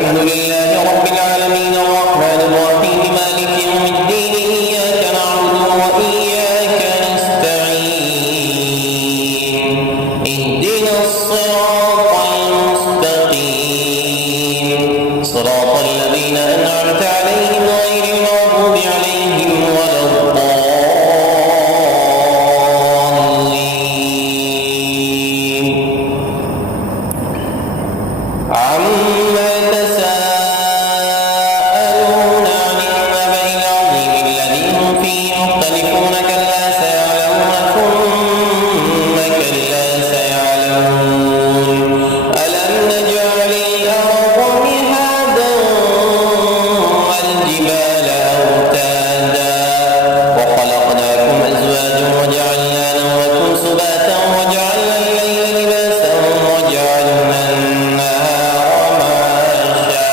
الحمد لله رب العالمين الرحمن الرحيم مالك يوم الدين إياك نعبد وإياك نستعين اهدنا الصراط المستقيم صراط الذين أنعمت عليهم غير المغضوب عليهم ولا الضالين عما يتساءلون عن النبأ العظيم الذي هم فيه مختلفون كلا سيعلمون ثم كلا سيعلمون ألم نجعل الأرض مهادا والجبال أوتادا وخلقناكم أزواجا وجعلنا نومكم سباتا وجعلنا الليل لباسا وجعلنا النهار معاشا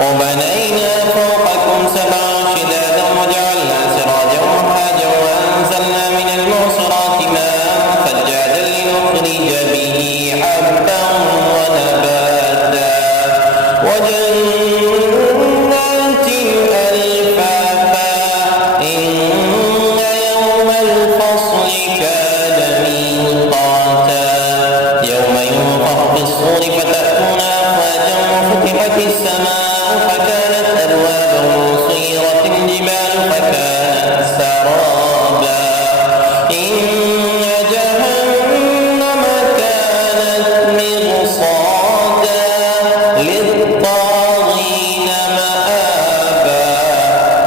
وبنينا فوقكم سبعا شدادا وجعلنا سراجا وهاجا وأنزلنا من المعصرات ماء ثجاجا لنخرج به حبا ونباتا وجنات ألفافا إن يوم الفصل كان ميقاتا يوم ينفخ في الصور فتأتون أفواجا وفتحت السماء فكانت أبوابا وسيرت الجبال فكانت سرابا إن جهنم كانت مرصادا للطاغين مآبا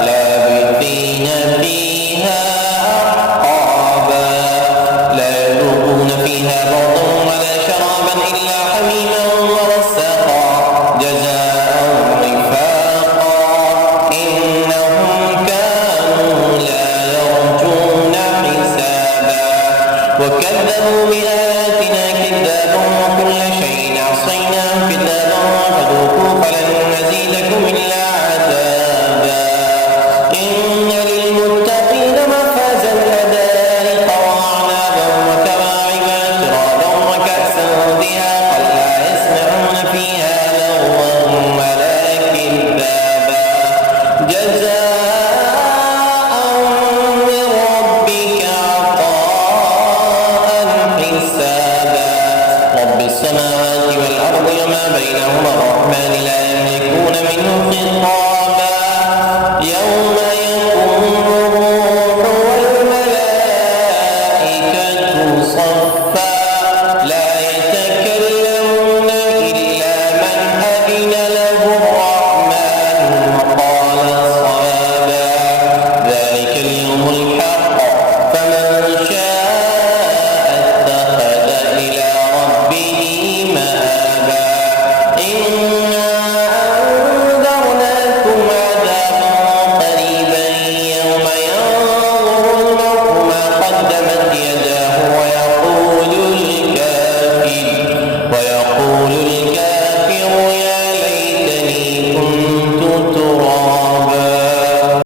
لابثين فيها أحقابا لا يذوقون فيها بردا ولا شرابا إلا حميما وغساقا جزاء وفاقا إنهم كانوا لا يرجون حسابا وكذبوا بآياتنا كذابا وكل شيء عصيناه كتابا فذوقوا فلن نزيدكم إلا عذابا إن للمتقين مفازا حدائق وأعنابا وكواعب أترابا وكأسا دهاقا لا يسمعون فيها لغوا ولا كذابا جزاء من ربك عطاء حسابا رب السماوات والأرض وما بينهما الرحمن لا يملكون منه خطابا يوم يقوم الروح والملائكة صفا لا يتكلمون إلا من أذن له الرحمن وقال صوابا ذلك اليوم الحق فمن شاء